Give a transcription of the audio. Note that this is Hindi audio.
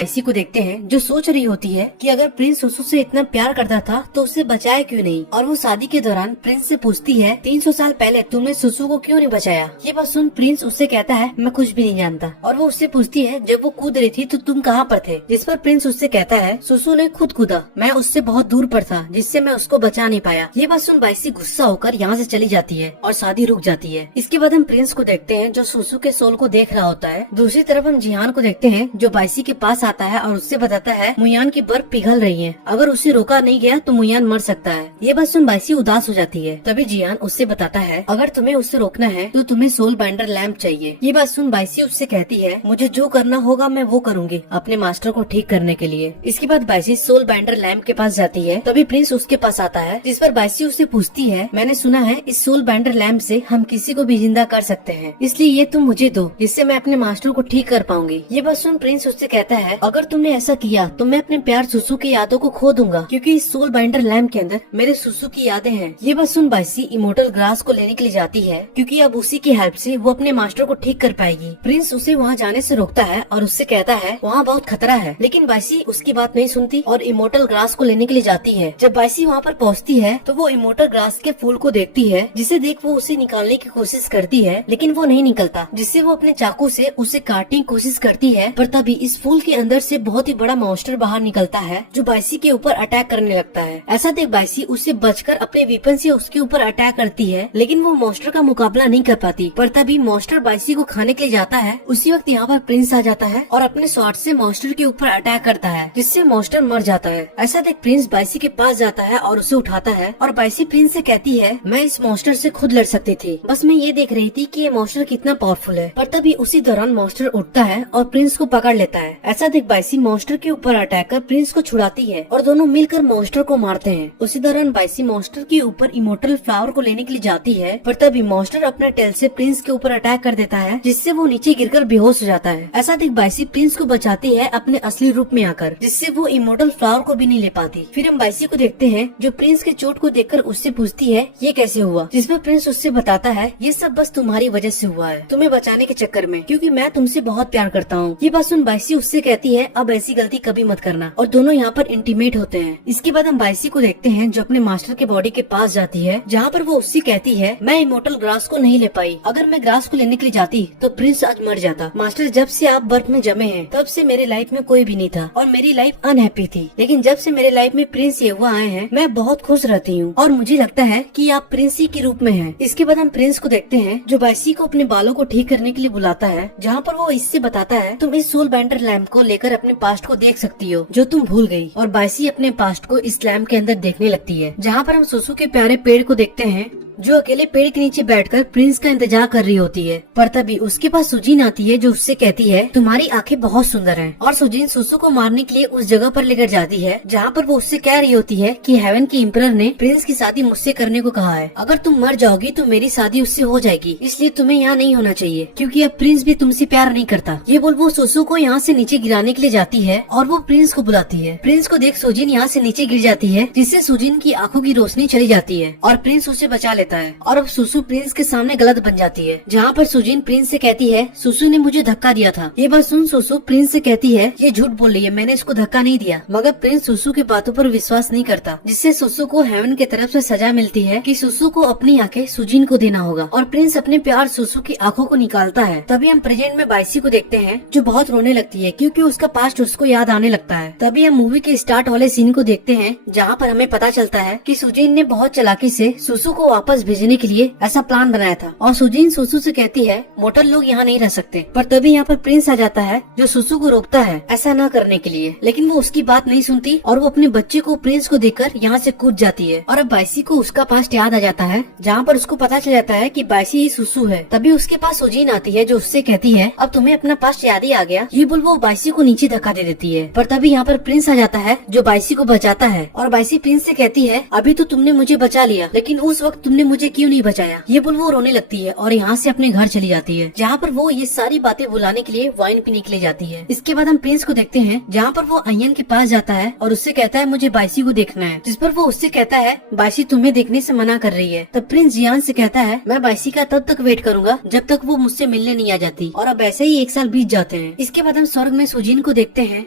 इसी को देखते हैं जो सोच रही होती है कि अगर प्रिंस सुसु से इतना प्यार करता था तो उसे बचाया क्यों नहीं। और वो शादी के दौरान प्रिंस से पूछती है 300 साल पहले तुमने सुसु को क्यों नहीं बचाया। ये बात सुन प्रिंस उससे कहता है मैं कुछ भी नहीं जानता। और वो उससे पूछती है जब वो कूद रही थी तो तुम कहाँ पर थे। जिस पर प्रिंस उससे कहता है सुसु ने खुद कूदा, मैं उससे बहुत दूर पर था जिससे मैं उसको बचा नहीं पाया। ये बात सुन बाइसी गुस्सा होकर यहाँ से चली जाती है और शादी रुक जाती है। इसके बाद हम प्रिंस को देखते हैं जो सुसु के सोल को देख रहा होता है। दूसरी तरफ हम जिहान को देखते हैं जो बाइसी के पास आता है और उससे बताता है मुयान की बर्फ पिघल रही है, अगर उसे रोका नहीं गया तो मुयान मर सकता है। ये बात सुन बाइसी उदास हो जाती है। तभी जियान उससे बताता है अगर तुम्हें उससे रोकना है तो तुम्हें सोल बाइंडर लैंप चाहिए। ये बात सुन बाइसी उससे कहती है मुझे जो करना होगा मैं वो करूंगी अपने मास्टर को ठीक करने के लिए। इसके बाद बाइसी सोल बाइंडर लैंप के पास जाती है। तभी प्रिंस उसके पास आता है जिस पर बाइसी उससे पूछती है मैंने सुना है इस सोल बाइंडर लैंप से हम किसी को भी जिंदा कर सकते हैं, इसलिए ये तुम मुझे दो जिससे मैं अपने मास्टर को ठीक कर पाऊंगी। ये बात सुन प्रिंस उससे कहता है अगर तुमने ऐसा किया तो मैं अपने प्यार सुसु की यादों को खो दूंगा क्योंकि इस सोल बाइंडर लैंप के अंदर मेरे सुसु की यादें हैं। ये बात सुन बाइसी इमोर्टल ग्रास को लेने के लिए जाती है क्योंकि अब उसी की हेल्प से वो अपने मास्टर को ठीक कर पाएगी। प्रिंस उसे वहाँ जाने से रोकता है और उससे कहता है वहाँ बहुत खतरा है, लेकिन बाइसी उसकी बात नहीं सुनती और इमोर्टल ग्रास को लेने के लिए जाती है। जब बाइसी वहाँ पर पहुँचती है तो वो इमोर्टल ग्रास के फूल को देखती है जिसे देख वो उसे निकालने की कोशिश करती है लेकिन वो नहीं निकलता, जिससे वो अपने चाकू से उसे काटने की कोशिश करती है। पर तभी इस फूल के अंदर से बहुत ही बड़ा मॉन्स्टर बाहर निकलता है जो बाइसी के ऊपर अटैक करने लगता है। ऐसा देख बाइसी उससे बचकर अपने वेपन से उसके ऊपर अटैक करती है लेकिन वो मॉन्स्टर का मुकाबला नहीं कर पाती। पर तभी मॉन्स्टर बाइसी को खाने के लिए जाता है। उसी वक्त यहाँ पर प्रिंस आ जाता है और अपने स्वॉर्ड से मॉन्स्टर के ऊपर अटैक करता है जिससे मॉन्स्टर मर जाता है। ऐसा देख प्रिंस बाइसी के पास जाता है और उसे उठाता है और बाइसी प्रिंस से कहती है मैं इस मॉन्स्टर से खुद लड़ सकती थी, बस मैं ये देख रही थी कि ये मॉन्स्टर कितना पावरफुल है। पर तभी उसी दौरान मॉन्स्टर उठता है और प्रिंस को पकड़ लेता है। ऐसा देख बाइसी मॉन्स्टर के ऊपर अटैक कर प्रिंस को छुड़ाती है और दोनों मिलकर मॉन्स्टर को मारते हैं। उसी दौरान बाइसी मॉन्स्टर के ऊपर इमोर्टल फ्लावर को लेने के लिए जाती है पर तभी मॉन्स्टर अपने टेल से प्रिंस के ऊपर अटैक कर देता है जिससे वो नीचे गिरकर बेहोश हो जाता है। ऐसा देख बाइसी प्रिंस को बचाती है अपने असली रूप में आकर, जिससे वो इमोर्टल फ्लावर को भी नहीं ले पाती। फिर हम बाइसी को देखते हैं जो प्रिंस के चोट को देखकर उससे पूछती है ये कैसे हुआ, जिसमें प्रिंस उससे बताता है ये सब बस तुम्हारी वजह से हुआ है, तुम्हें बचाने के चक्कर में, क्योंकि मैं तुमसे बहुत प्यार करता हूँ। ये बात सुन बाइसी उससे कहती है अब ऐसी गलती कभी मत करना और दोनों यहाँ पर इंटीमेट होते हैं। इसके बाद हम बाइसी को देखते हैं जो अपने मास्टर के बॉडी के पास जाती है जहाँ पर वो उससे कहती है मैं इमोर्टल ग्रास को नहीं ले पाई, अगर मैं ग्रास को लेने के लिए जाती तो प्रिंस आज मर जाता। मास्टर जब से आप बर्फ में जमे हैं तब से मेरे लाइफ में कोई भी नहीं था और मेरी लाइफ अनहैप्पी थी, लेकिन जब से मेरे लाइफ में प्रिंस ये हुआ आए हैं मैं बहुत खुश रहती हूँ और मुझे लगता है कि आप प्रिंस ही के रूप में हैं। इसके बाद हम प्रिंस को देखते हैं जो बाइसी को अपने बालों को ठीक करने के लिए बुलाता है जहाँ पर वो इससे बताता है तुम इस सोल बाइंडर लैंप को लेकर अपने पास्ट को देख सकती हो जो तुम भूल गई। और बाइसी अपने पास्ट को इस लैंप के अंदर देखने लगती है जहाँ पर हम सुसु के प्यारे पेड़ को देखते हैं जो अकेले पेड़ के नीचे बैठकर प्रिंस का इंतजार कर रही होती है। पर तभी उसके पास सुजीन आती है जो उससे कहती है तुम्हारी आंखें बहुत सुंदर हैं। और सुजीन सुसु को मारने के लिए उस जगह पर लेकर जाती है जहाँ पर वो उससे कह रही होती है कि हेवन की एम्परर ने प्रिंस की शादी मुझसे करने को कहा है, अगर तुम मर जाओगी तो मेरी शादी उससे हो जाएगी, इसलिए तुम्हें यहाँ नहीं होना चाहिए क्योंकि अब प्रिंस भी तुमसे प्यार नहीं करता। ये बोल वो सुसु को यहाँ से नीचे गिराने के लिए जाती है और वो प्रिंस को बुलाती है। प्रिंस को देख सुजीन यहाँ से नीचे गिर जाती है जिससे सुजीन की आंखों की रोशनी चली जाती है और प्रिंस उसे बचा लेता है। और अब सुसु प्रिंस के सामने गलत बन जाती है जहाँ पर सुजीन प्रिंस से कहती है सुसु ने मुझे धक्का दिया था। ये बात सुन सुसु प्रिंस से कहती है ये झूठ बोल रही है, मैंने इसको धक्का नहीं दिया। मगर प्रिंस सुसु की बातों पर विश्वास नहीं करता जिससे सुसु को हेवन की तरफ से सजा मिलती है कि सुसु को अपनी आंखें सुजीन को देना होगा और प्रिंस अपने प्यार सुसु की आंखों को निकालता है। तभी हम प्रेजेंट में बाइसी को देखते हैं जो बहुत रोने लगती है क्योंकि उसका पास्ट उसको याद आने लगता है। तभी हम मूवी के स्टार्ट वाले सीन को देखते हैं जहाँ पर हमें पता चलता है कि सुजीन ने बहुत चालाकी से सुसु को वापस भेजने के लिए ऐसा प्लान बनाया था और सुजीन सुसु से कहती है मोटल लोग यहाँ नहीं रह सकते। पर तभी यहाँ पर प्रिंस आ जाता है जो सुसु को रोकता है ऐसा न करने के लिए, लेकिन वो उसकी बात नहीं सुनती और वो अपने बच्चे को प्रिंस को देखकर यहाँ से कूद जाती है। और अब बाइसी को उसका पास्ट याद आ जाता है जहाँ पर उसको पता चल जाता है कि बाइसी ही सुसु है। तभी उसके पास सुजीन आती है जो उससे कहती है अब तुम्हें अपना पास्ट याद ही आ गया। ये बोल वो बाइसी को नीचे धक्का दे देती है। पर तभी यहाँ पर प्रिंस आ जाता है जो बाइसी को बचाता है और बाइसी प्रिंस से कहती है अभी तो तुमने मुझे बचा लिया लेकिन उस वक्त तुमने मुझे क्यों नहीं बचाया। ये बोल वो रोने लगती है और यहाँ से अपने घर चली जाती है, जहाँ पर वो ये सारी बातें भुलाने के लिए वाइन पीने के लिए जाती है। इसके बाद हम प्रिंस को देखते हैं, जहाँ पर वो अयन के पास जाता है और उससे कहता है मुझे बाइसी को देखना है, जिस पर वो उससे कहता है बाइसी तुम्हें देखने से मना कर रही है। तब प्रिंस जियान से कहता है मैं बाइसी का तब तक वेट करूंगा जब तक वो मुझसे मिलने नहीं आ जाती। और अब ऐसे ही 1 साल बीत जाते हैं। इसके बाद हम स्वर्ग में सुजीन को देखते हैं,